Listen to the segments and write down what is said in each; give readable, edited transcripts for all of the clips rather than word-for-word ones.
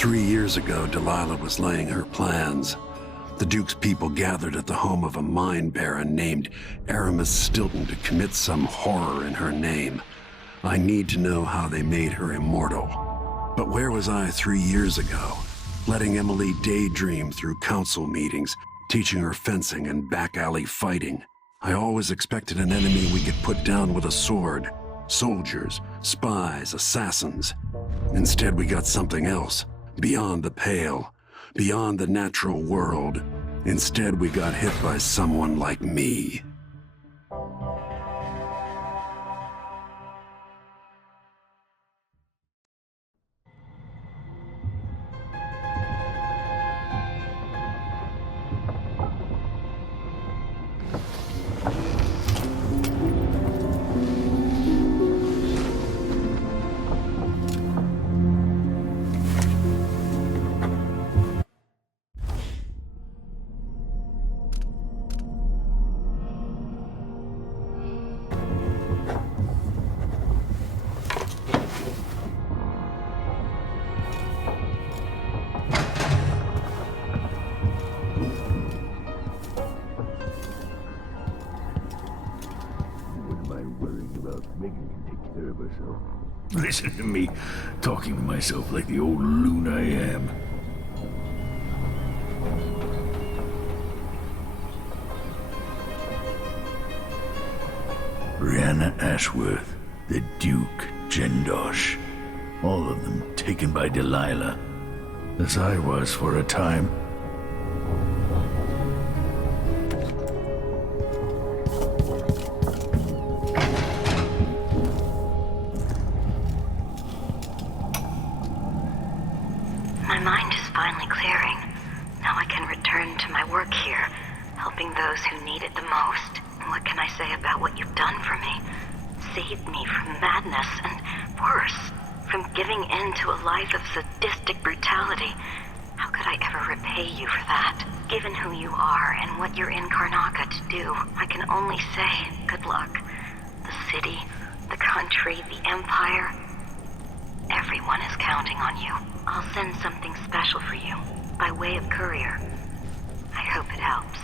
3 years ago, Delilah was laying her plans. The Duke's people gathered at the home of a mine baron named Aramis Stilton to commit some horror in her name. I need to know how they made her immortal. But where was I 3 years ago? Letting Emily daydream through council meetings, teaching her fencing and back-alley fighting. I always expected an enemy we could put down with a sword. Soldiers, spies, assassins. Instead, we got something else. Beyond the pale. Beyond the natural world. Instead, we got hit by someone like me. Listen to me, talking to myself like the old loon I am. Brianna Ashworth, the Duke, Jendosh, all of them taken by Delilah, as I was for a time. My mind is finally clearing. Now I can return to my work here, helping those who need it the most. What can I say about what you've done for me? Saved me from madness and, worse, from giving in to a life of sadistic brutality. How could I ever repay you for that? Given who you are and what you're in Karnaca to do, I can only say good luck. The city, the country, the empire, everyone is counting on you. I'll send something special for you, by way of courier. I hope it helps.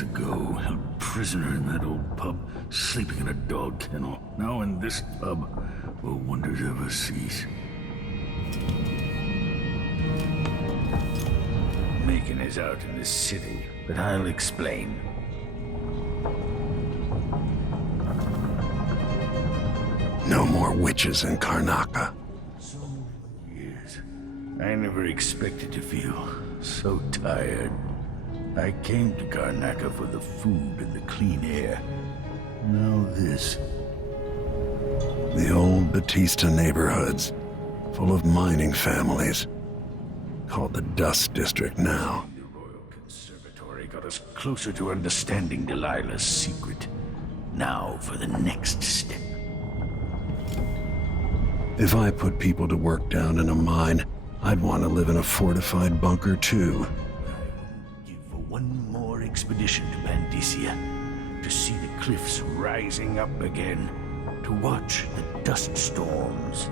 Ago, held prisoner in that old pub, sleeping in a dog kennel. Now in this tub, will wonders ever cease? Macon is out in the city, but I'll explain. No more witches in Karnaca. So many years. I never expected to feel so tired. I came to Karnaca for the food and the clean air. Now this. The old Batista neighborhoods, full of mining families. Called the Dust District now. The Royal Conservatory got us closer to understanding Delilah's secret. Now for the next step. If I put people to work down in a mine, I'd want to live in a fortified bunker too. One more expedition to Pandysia, to see the cliffs rising up again, to watch the dust storms.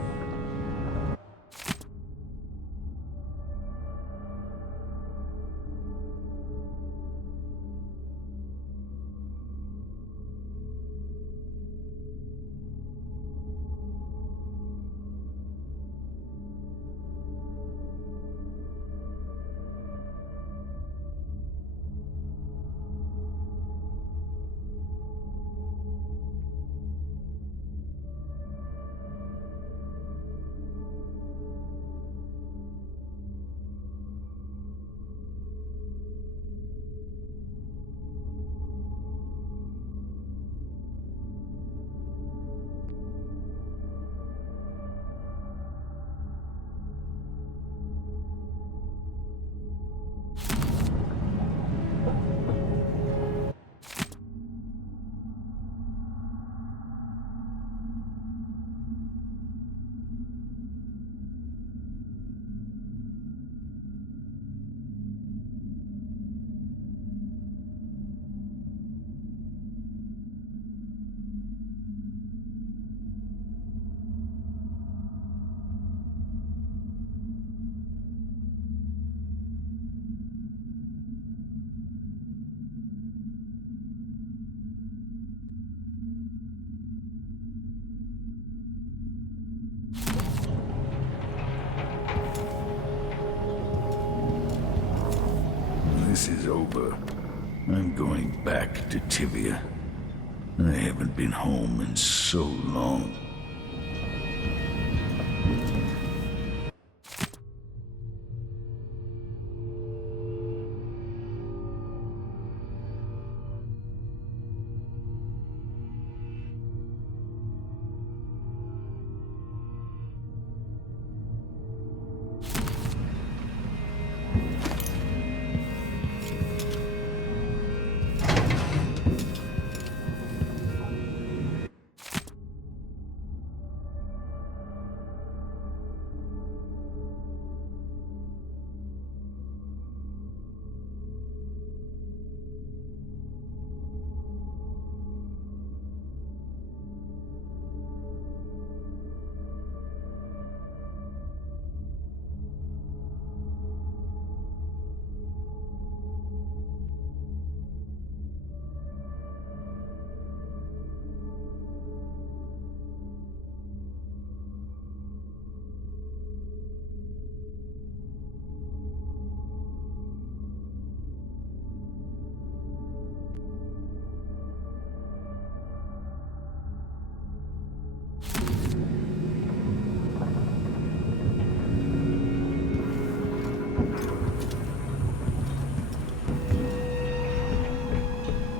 this is over, I'm going back to Tibia. I haven't been home in so long.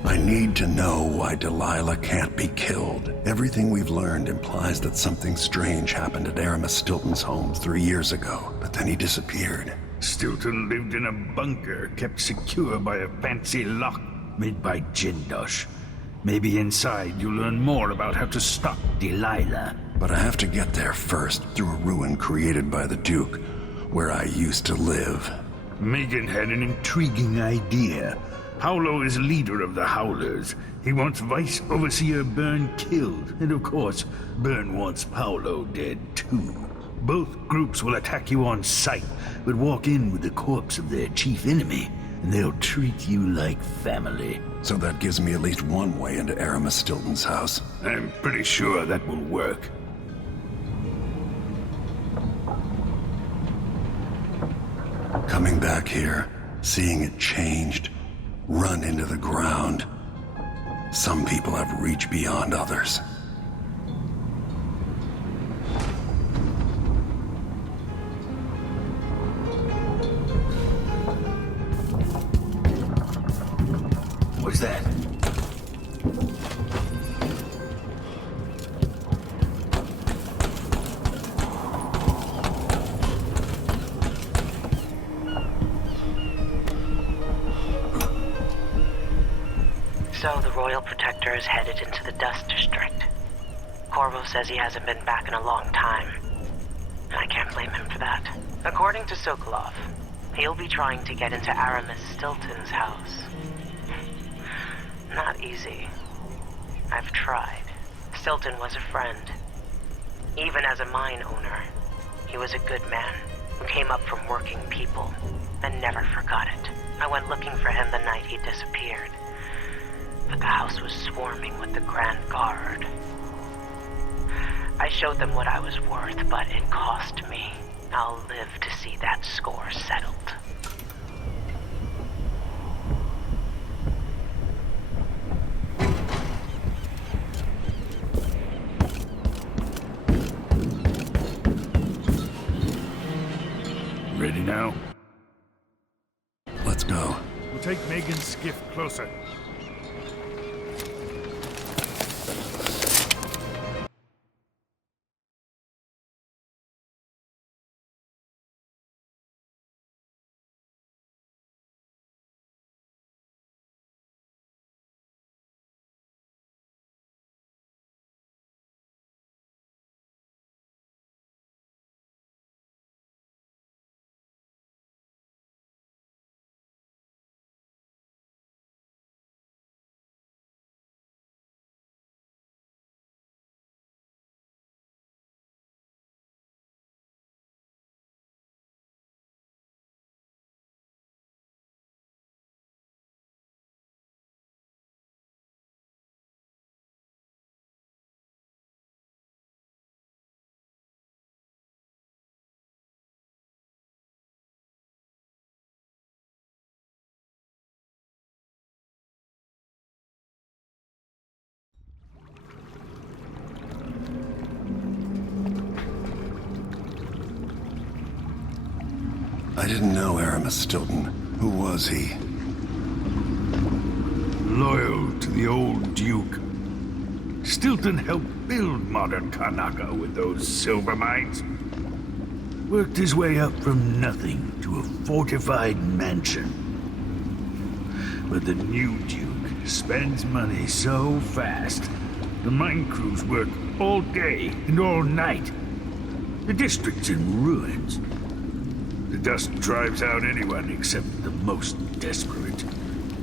I need to know why Delilah can't be killed. Everything we've learned implies that something strange happened at Aramis Stilton's home 3 years ago, but then he disappeared. Stilton lived in a bunker kept secure by a fancy lock made by Jindosh. Maybe inside you'll learn more about how to stop Delilah. But I have to get there first, through a ruin created by the Duke, where I used to live. Megan had an intriguing idea. Paolo is leader of the Howlers. He wants Vice Overseer Byrne killed, and of course, Byrne wants Paolo dead too. Both groups will attack you on sight, but walk in with the corpse of their chief enemy, and they'll treat you like family. So that gives me at least one way into Aramis Stilton's house. I'm pretty sure that will work. Coming back here, seeing it changed, run into the ground. Some people have reach beyond others. What's that? So the Royal Protector is headed into the Dust District. Corvo says he hasn't been back in a long time. And I can't blame him for that. According to Sokolov, he'll be trying to get into Aramis Stilton's house. Not easy. I've tried. Stilton was a friend. Even as a mine owner, he was a good man who came up from working people and never forgot it. I went looking for him the night he disappeared. But the house was swarming with the Grand Guard. I showed them what I was worth, but it cost me. I'll live to see that score settled. Ready now? Let's go. We'll take Megan's skiff closer. I didn't know Aramis Stilton. Who was he? Loyal to the old Duke. Stilton helped build modern Karnaca with those silver mines. Worked his way up from nothing to a fortified mansion. But the new Duke spends money so fast, the mine crews work all day and all night. The district's in ruins. The dust drives out anyone except the most desperate.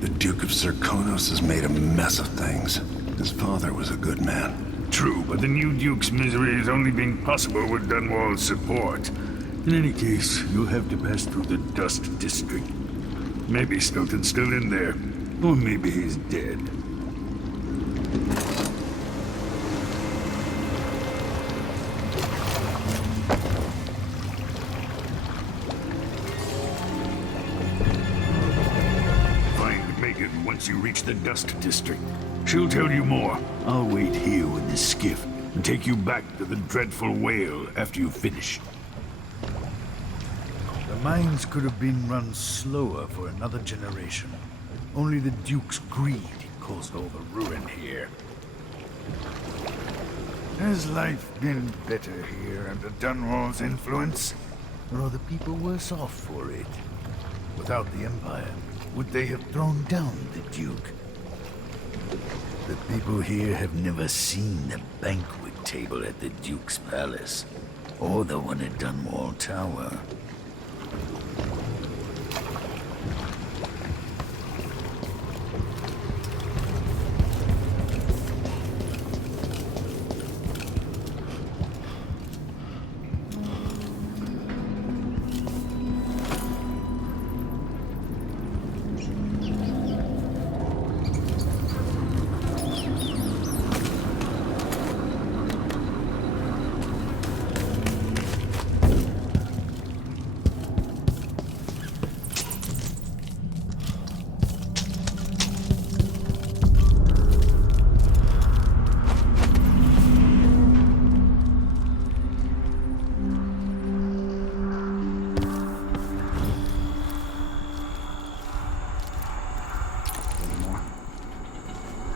The Duke of Serkonos has made a mess of things. His father was a good man. True, but the new Duke's misery has only been possible with Dunwall's support. In any case, you'll have to pass through the Dust District. Maybe Stilton's still in there, or maybe he's dead. Find Megan once you reach the Dust District. She'll tell you more. I'll wait here with the skiff and take you back to the dreadful whale after you finish. The mines could have been run slower for another generation. Only the Duke's greed caused all the ruin here. Has life been better here under Dunwall's influence? Or are the people worse off for it? Without the Empire, would they have thrown down the Duke? The people here have never seen the banquet table at the Duke's palace, or the one at Dunwall Tower.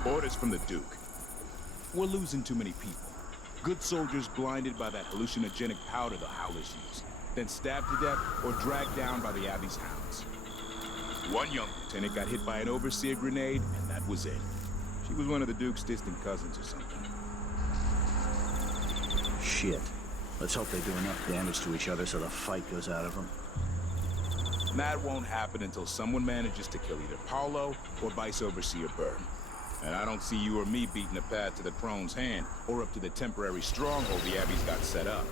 Orders from the Duke. We're losing too many people. Good soldiers blinded by that hallucinogenic powder the Howlers use, then stabbed to death or dragged down by the Abbey's hounds. One young lieutenant got hit by an overseer grenade, and that was it. She was one of the Duke's distant cousins or something. Shit. Let's hope they do enough damage to each other so the fight goes out of them. That won't happen until someone manages to kill either Paulo or Vice Overseer Byrne. And I don't see you or me beating a path to the Crone's hand, or up to the temporary stronghold the Abbey's got set up.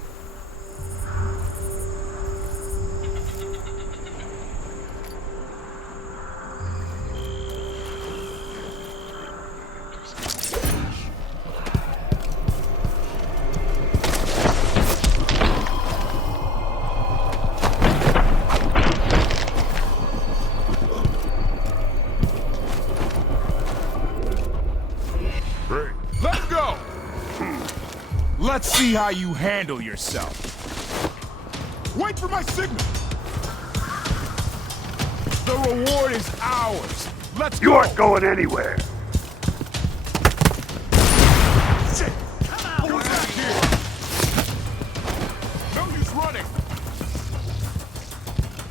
Let go! Let's see how you handle yourself. Wait for my signal! The reward is ours. Let's go! You aren't going anywhere! Shit! Come back here! No use running!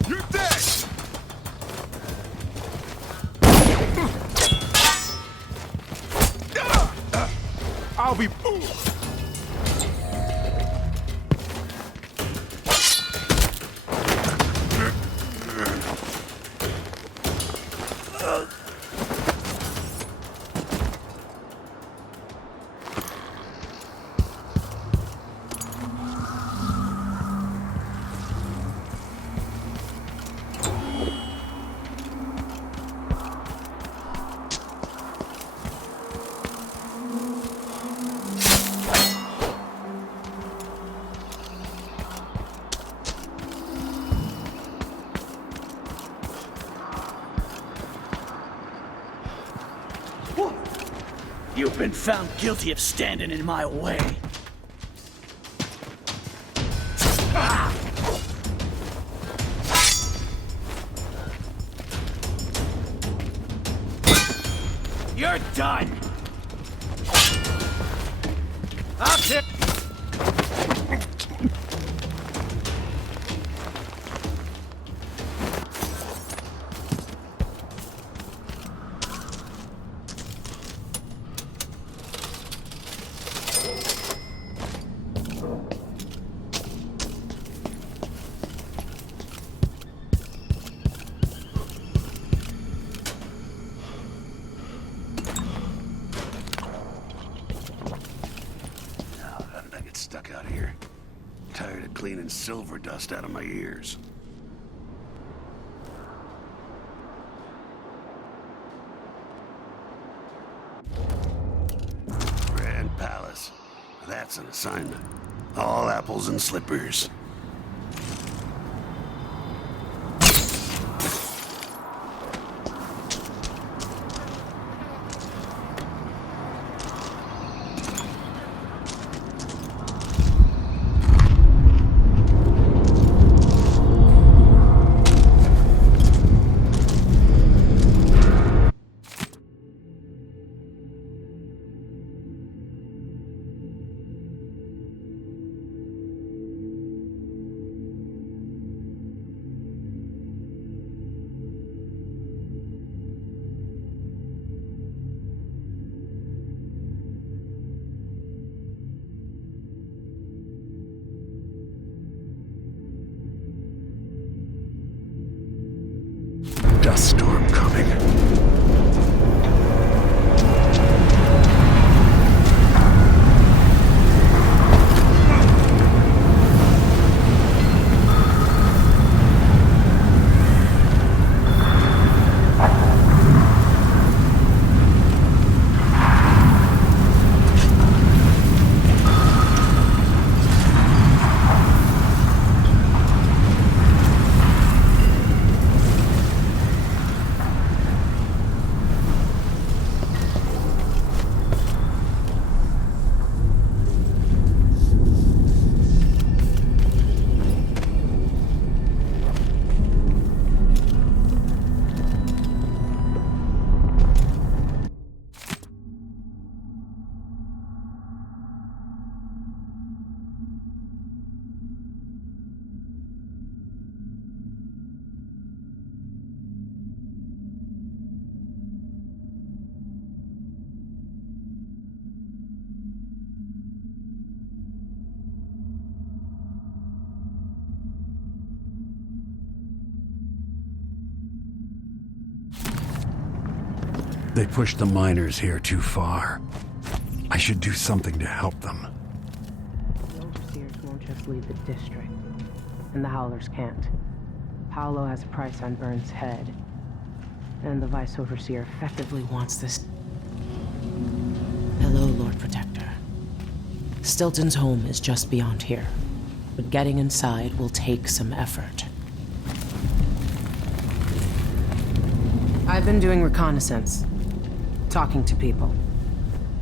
You're dead! I'll be... You've been found guilty of standing in my way. You're done! Up here! How did I get stuck out here? Tired of cleaning silver dust out of my ears. Grand Palace. That's an assignment. All apples and slippers. Dust storm coming. They pushed the miners here too far. I should do something to help them. The overseers won't just leave the district, and the Howlers can't. Paolo has a price on Burns' head, and the Vice Overseer effectively wants this. Hello, Lord Protector. Stilton's home is just beyond here, but getting inside will take some effort. I've been doing reconnaissance, talking to people.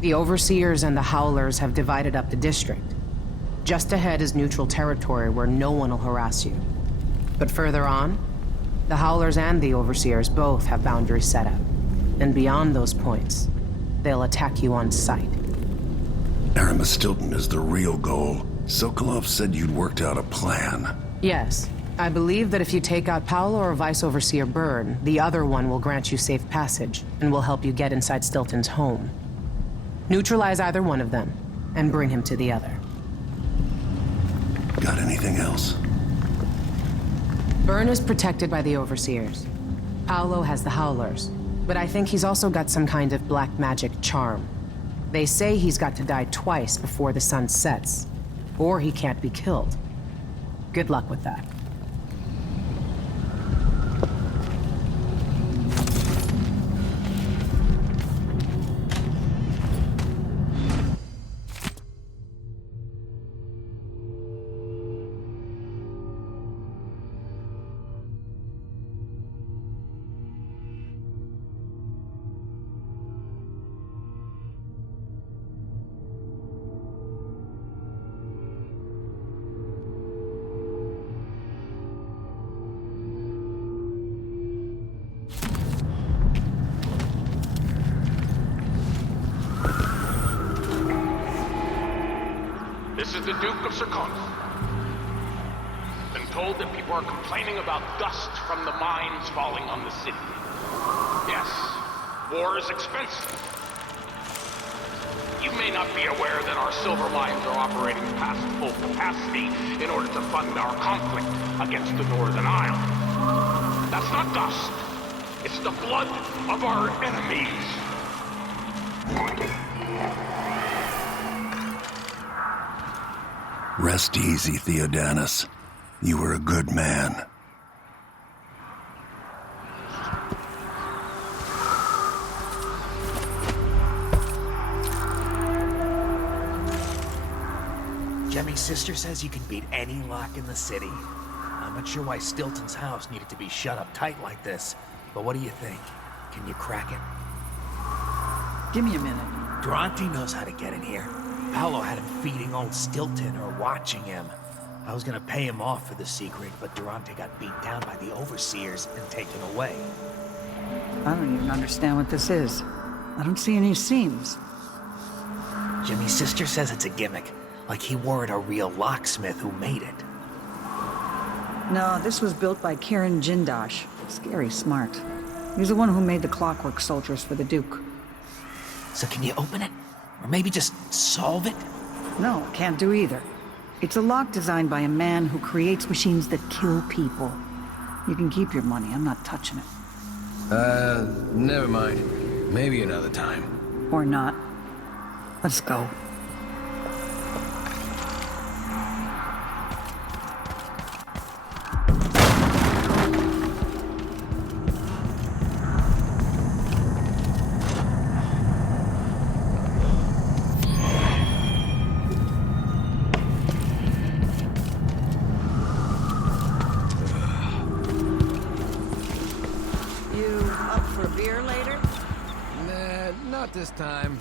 The Overseers and the Howlers have divided up the district. Just ahead is neutral territory where no one will harass you. But further on, the Howlers and the Overseers both have boundaries set up. And beyond those points, they'll attack you on sight. Aramis Stilton is the real goal. Sokolov said you'd worked out a plan. Yes. I believe that if you take out Paolo or Vice Overseer Byrne, the other one will grant you safe passage and will help you get inside Stilton's home. Neutralize either one of them and bring him to the other. Got anything else? Byrne is protected by the Overseers. Paolo has the Howlers, but I think he's also got some kind of black magic charm. They say he's got to die twice before the sun sets, or he can't be killed. Good luck with that. the Duke of Circonus. Been told that people are complaining about dust from the mines falling on the city. Yes, war is expensive. You may not be aware that our silver mines are operating past full capacity in order to fund our conflict against the Northern Isle. That's not dust. It's the blood of our enemies. Rest easy, Theodanis. You were a good man. Jemmy's sister says you can beat any lock in the city. I'm not sure why Stilton's house needed to be shut up tight like this, but what do you think? Can you crack it? Give me a minute. Durante knows how to get in here. Paolo had him feeding old Stilton or watching him. I was gonna pay him off for the secret, but Durante got beat down by the overseers and taken away. I don't even understand what this is. I don't see any seams. Jimmy's sister says it's a gimmick, like he weren't a real locksmith who made it. No, this was built by Kieran Jindosh. Scary smart. He's the one who made the clockwork soldiers for the Duke. So can you open it? Or maybe just solve it? No, can't do either. It's a lock designed by a man who creates machines that kill people. You can keep your money, I'm not touching it. Never mind. Maybe another time. Or not. Let's go. Not this time.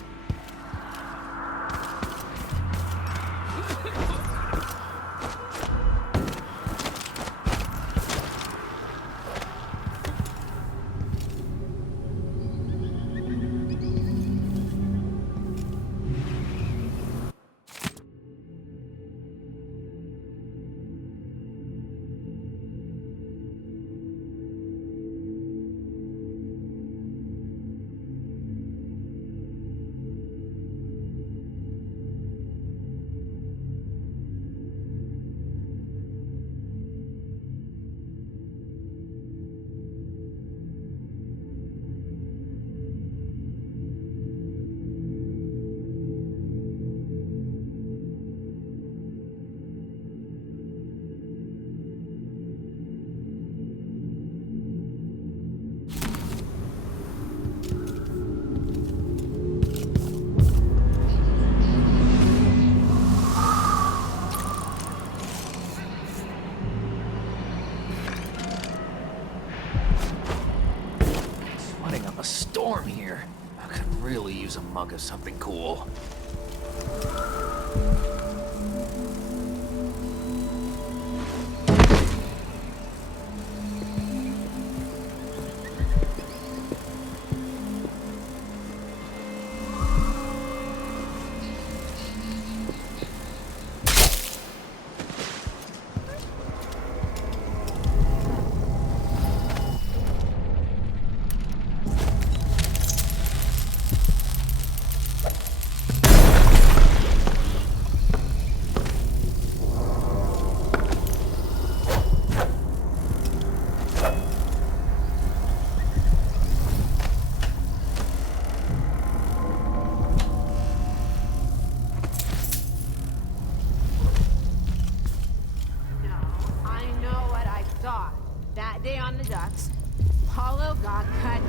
Storm here. I could really use a mug of something cool.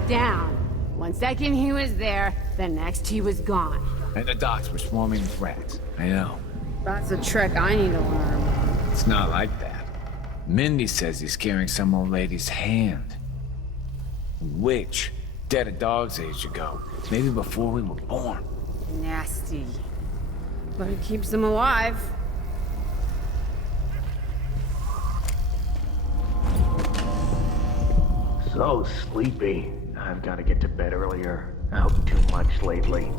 Down. 1 second he was there, the next he was gone. And the docks were swarming with rats. I know. That's a trick I need to learn. It's not like that. Mindy says he's carrying some old lady's hand. Witch. Dead a dog's age ago. Maybe before we were born. Nasty. But it keeps them alive. So sleepy. I've got to get to bed earlier. Out too much lately.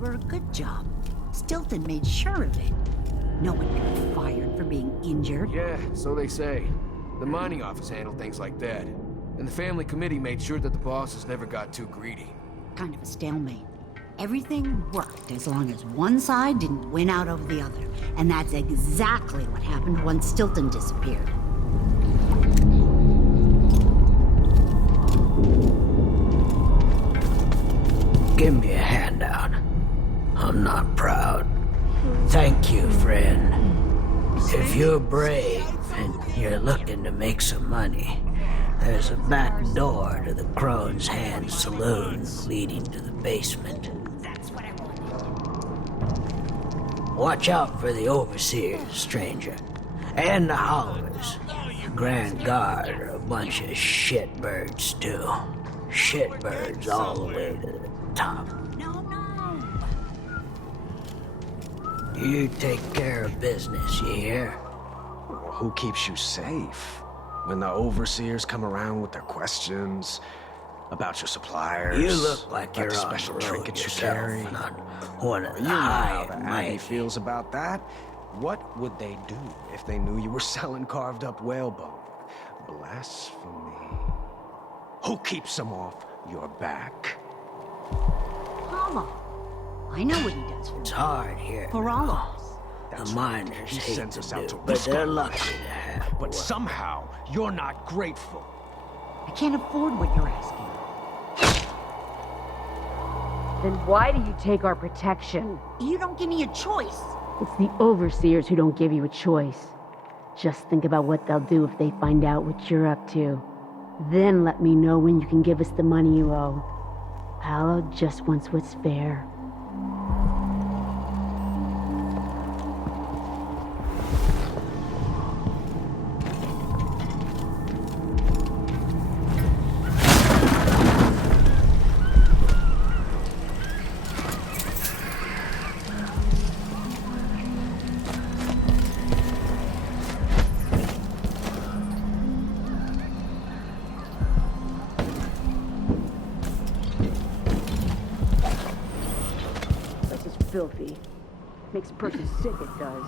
Were a good job. Stilton made sure of it. No one got fired for being injured. Yeah, so they say. The mining office handled things like that. And the family committee made sure that the bosses never got too greedy. Kind of a stalemate. Everything worked as long as one side didn't win out over the other. And that's exactly what happened once Stilton disappeared. Give me a handout. I'm not proud. Thank you, friend. If you're brave and you're looking to make some money, there's a back door to the Crone's Hand Saloon leading to the basement. That's what I wanted. Watch out for the overseers, stranger. And the Howlers. The Grand Guard are a bunch of shitbirds, too. Shitbirds all the way to the top. You take care of business, you hear? Well, who keeps you safe? When the overseers come around with their questions about your suppliers, You look like about you're the on special the road trinkets you yourself, carry. not one of the You know how the high and Abbey mighty. feels about that. What would they do if they knew you were selling carved up whalebone? Blasphemy. Who keeps them off your back? Paula. I know what he does for It's me. hard here. For all of us. The miners He hate sends to us out do, to but risk they're our lucky lives. to have But work. somehow, you're not grateful. I can't afford what you're asking. Then why do you take our protection? You don't give me a choice. It's the overseers who don't give you a choice. Just think about what they'll do if they find out what you're up to. Then let me know when you can give us the money you owe. Paolo just wants what's fair. filthy. Makes a person sick, it does.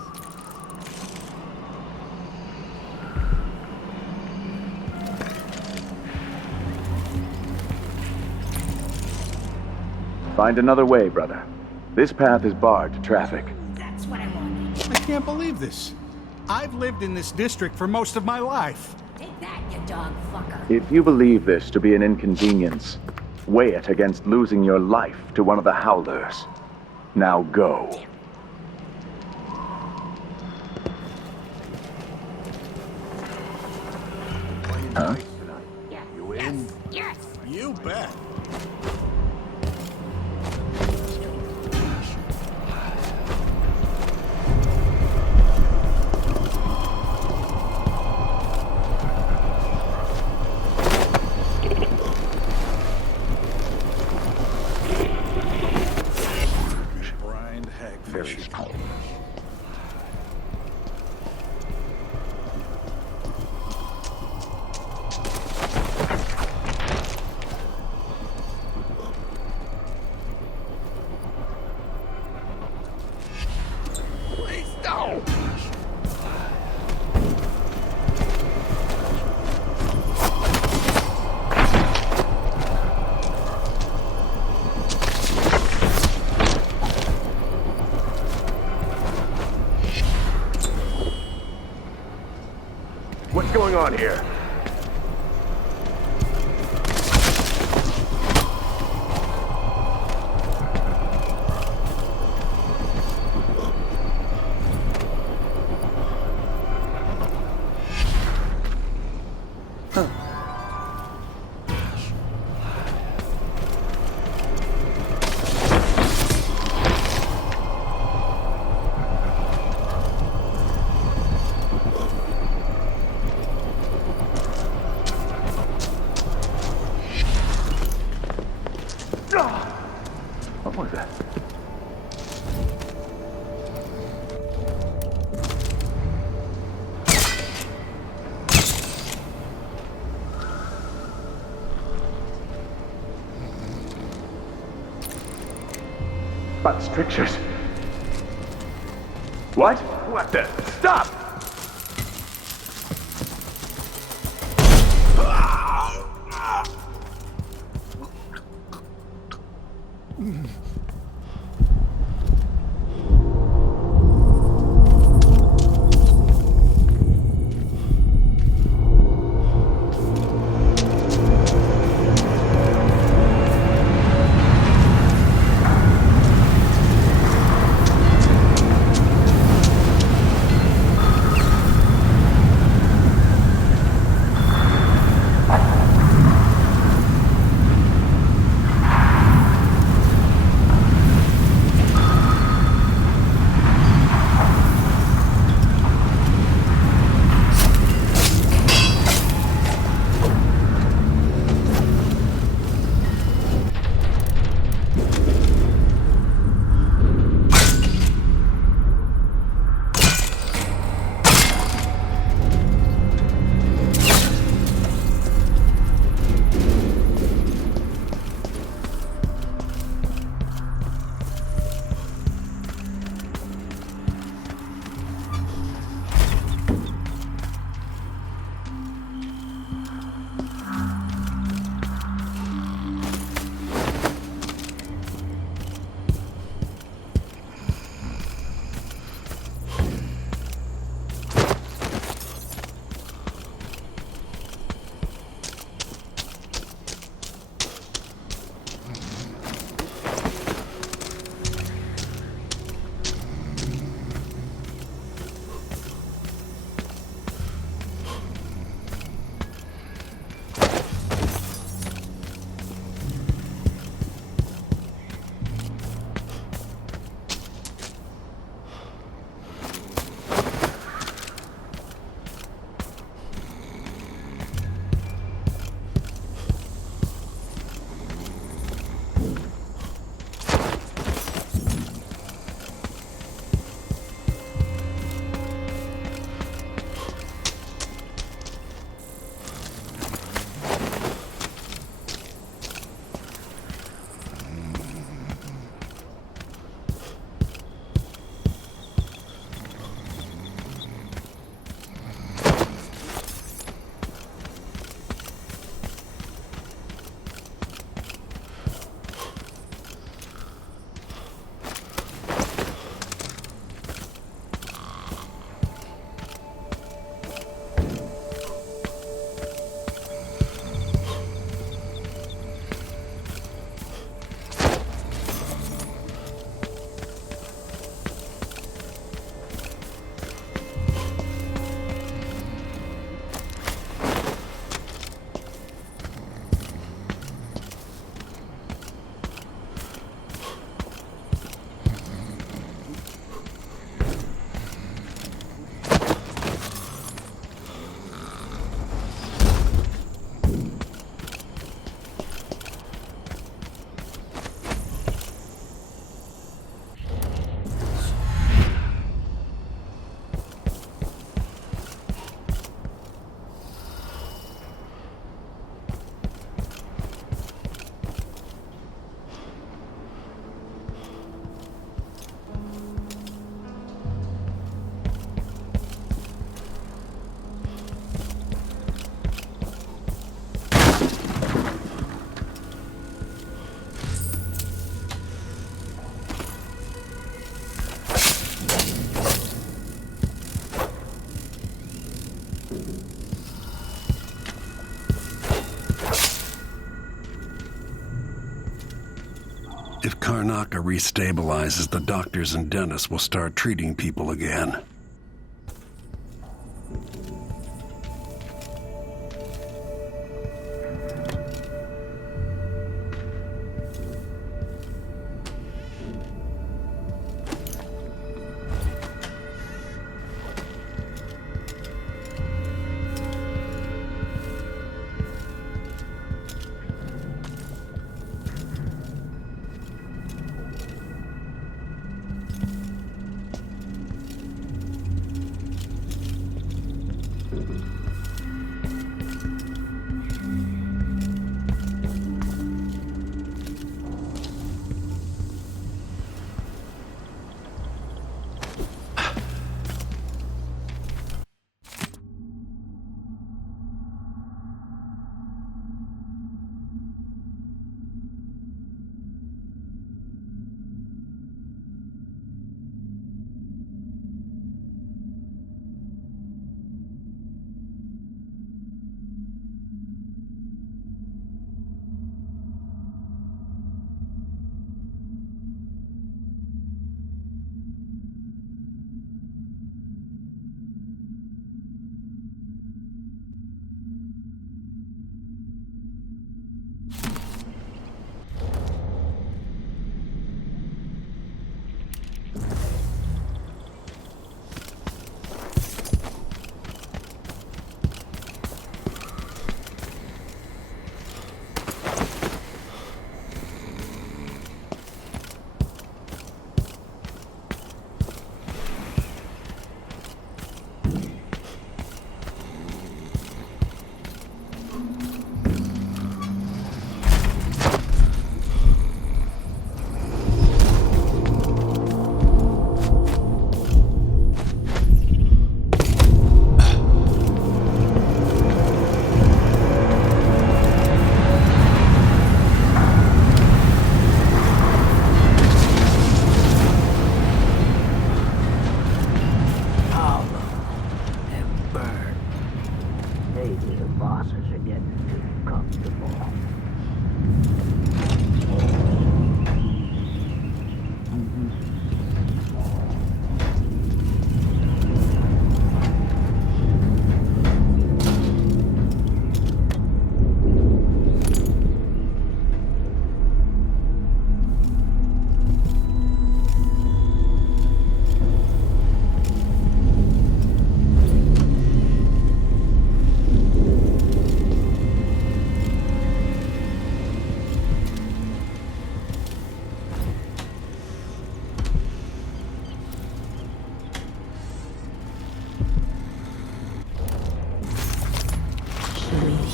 Find another way, brother. This path is barred to traffic. That's what I wanted. I can't believe this. I've lived in this district for most of my life. Take that, you dog fucker. If you believe this to be an inconvenience, weigh it against losing your life to one of the Howlers. Now go. Huh? You in? Yes. You bet. Brined hagfish. Please don't! What's going on here? What was that? But strictures. What? What the? Stop! If Karnaca restabilizes, the doctors and dentists will start treating people again.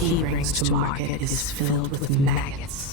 he brings to market is filled with maggots.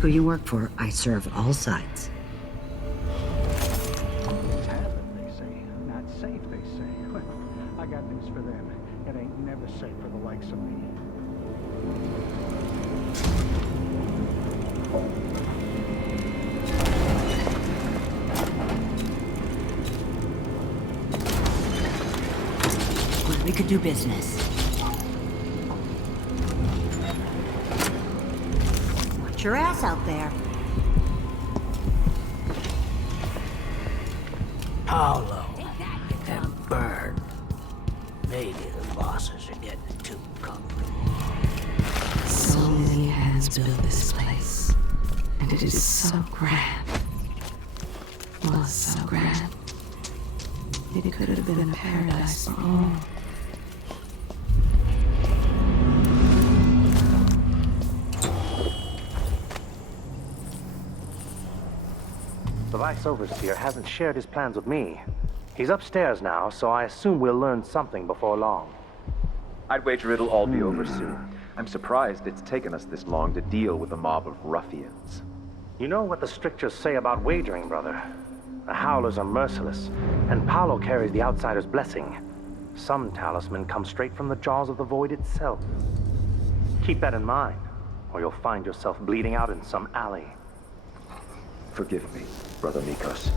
Who you work for, I serve all sides. Happened, they say. Not safe, they say. Well, I got news for them. It ain't never safe for the likes of me. Well, we could do business. Watch your ass out there. Paulo and burn. Maybe the bosses are getting too comfortable. So many hands built this place, and it is so grand. Was so grand. It could have been a paradise for all. The Vice Overseer hasn't shared his plans with me. He's upstairs now, so I assume we'll learn something before long. I'd wager it'll all be over soon. I'm surprised it's taken us this long to deal with a mob of ruffians. You know what the strictures say about wagering, brother. The Howlers are merciless, and Paulo carries the Outsider's blessing. Some talisman come straight from the jaws of the Void itself. Keep that in mind, or you'll find yourself bleeding out in some alley. Forgive me, Brother Nikos.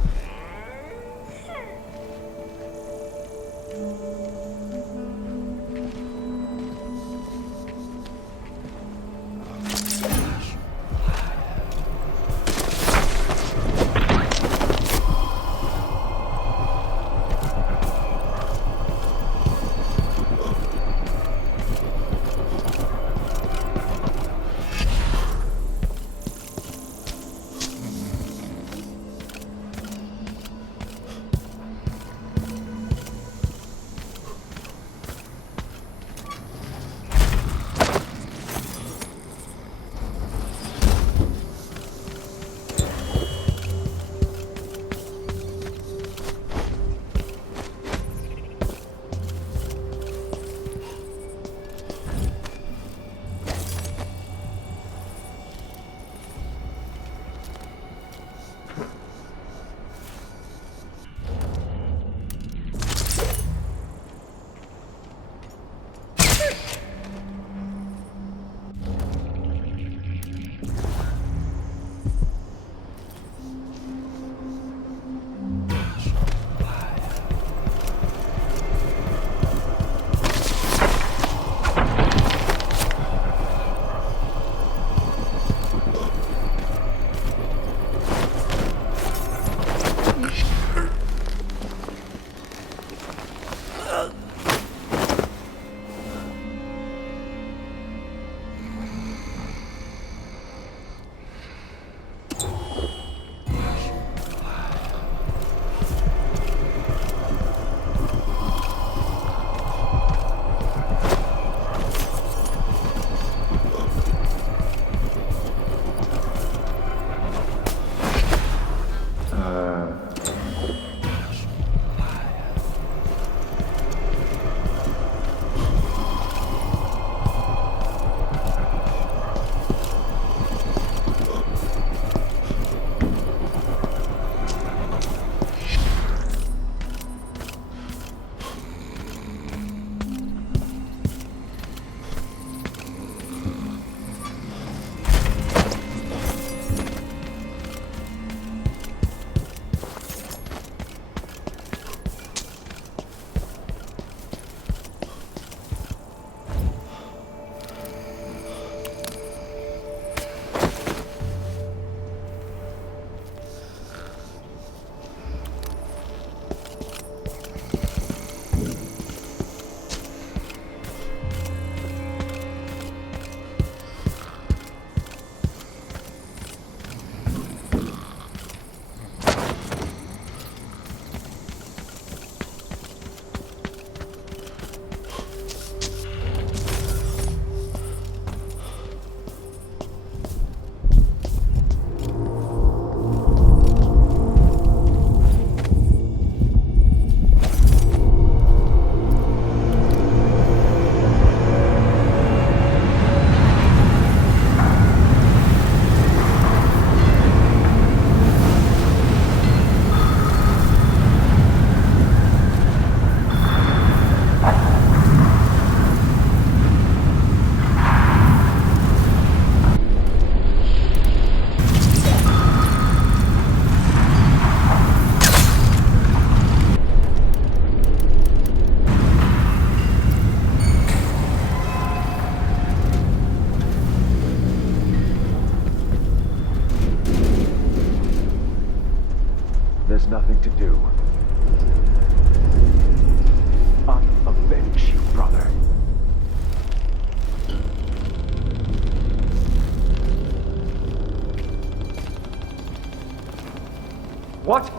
What?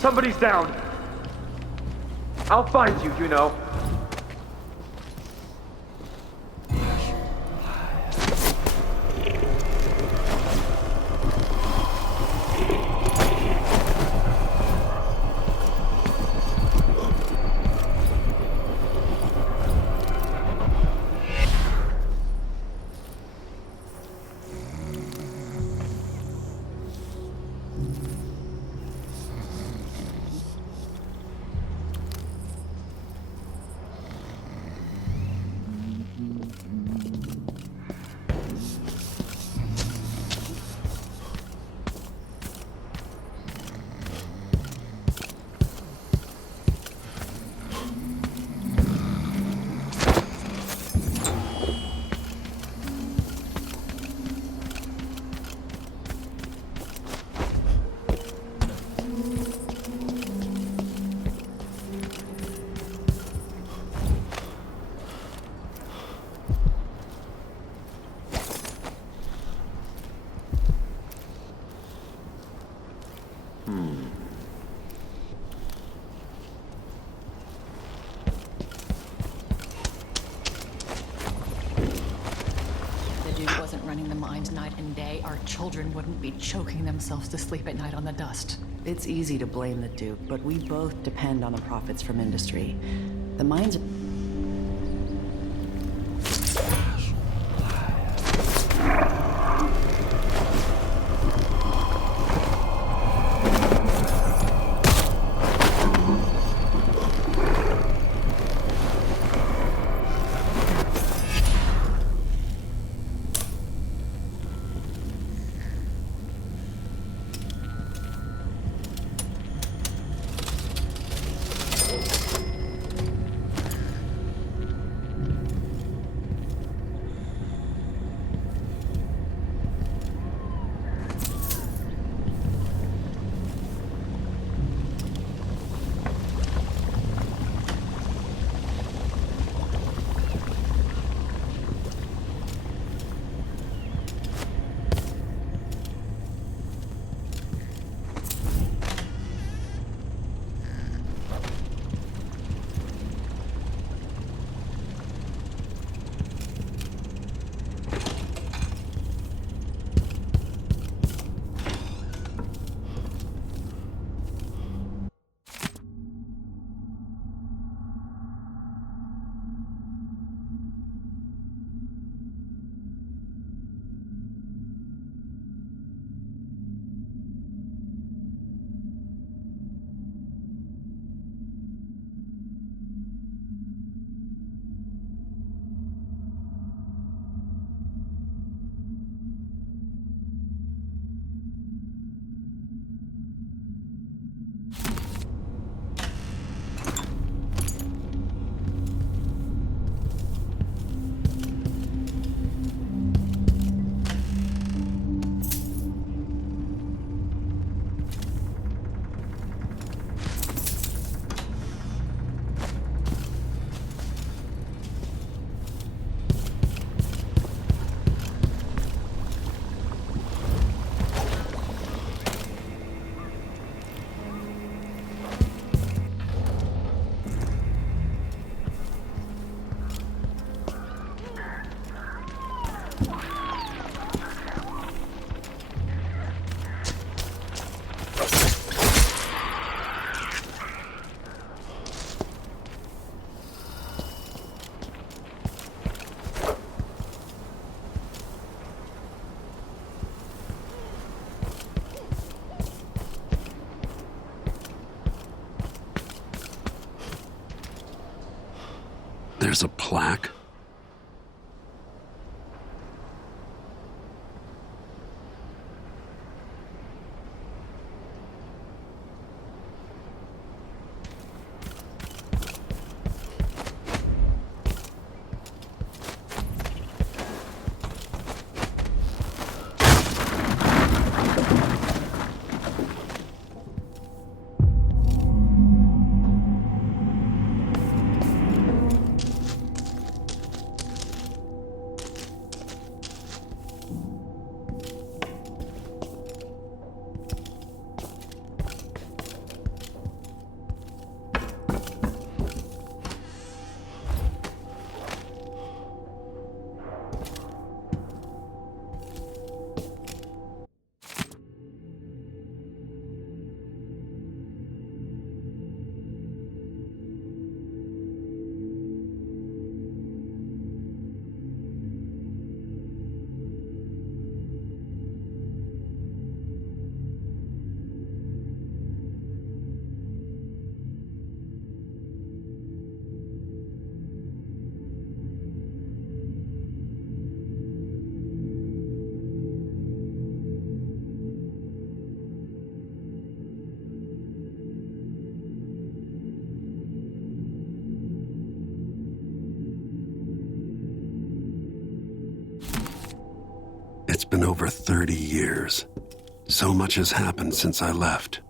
Somebody's down. I'll find you, you know. Wasn't running the mines night and day, our children wouldn't be choking themselves to sleep at night on the dust. It's easy to blame the Duke, but we both depend on the profits from industry. The mines... There's a plaque? been over 30 years. So much has happened since I left.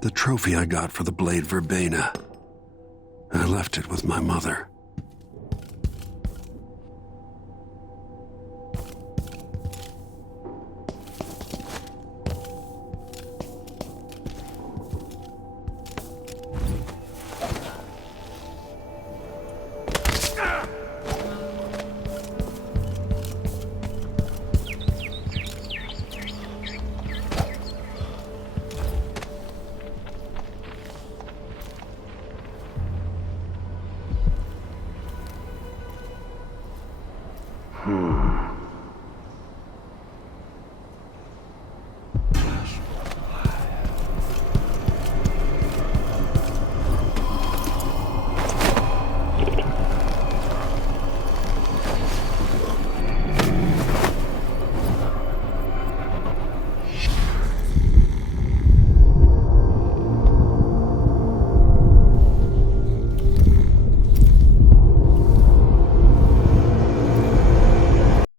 The trophy I got for the blade verbena. I left it with my mother.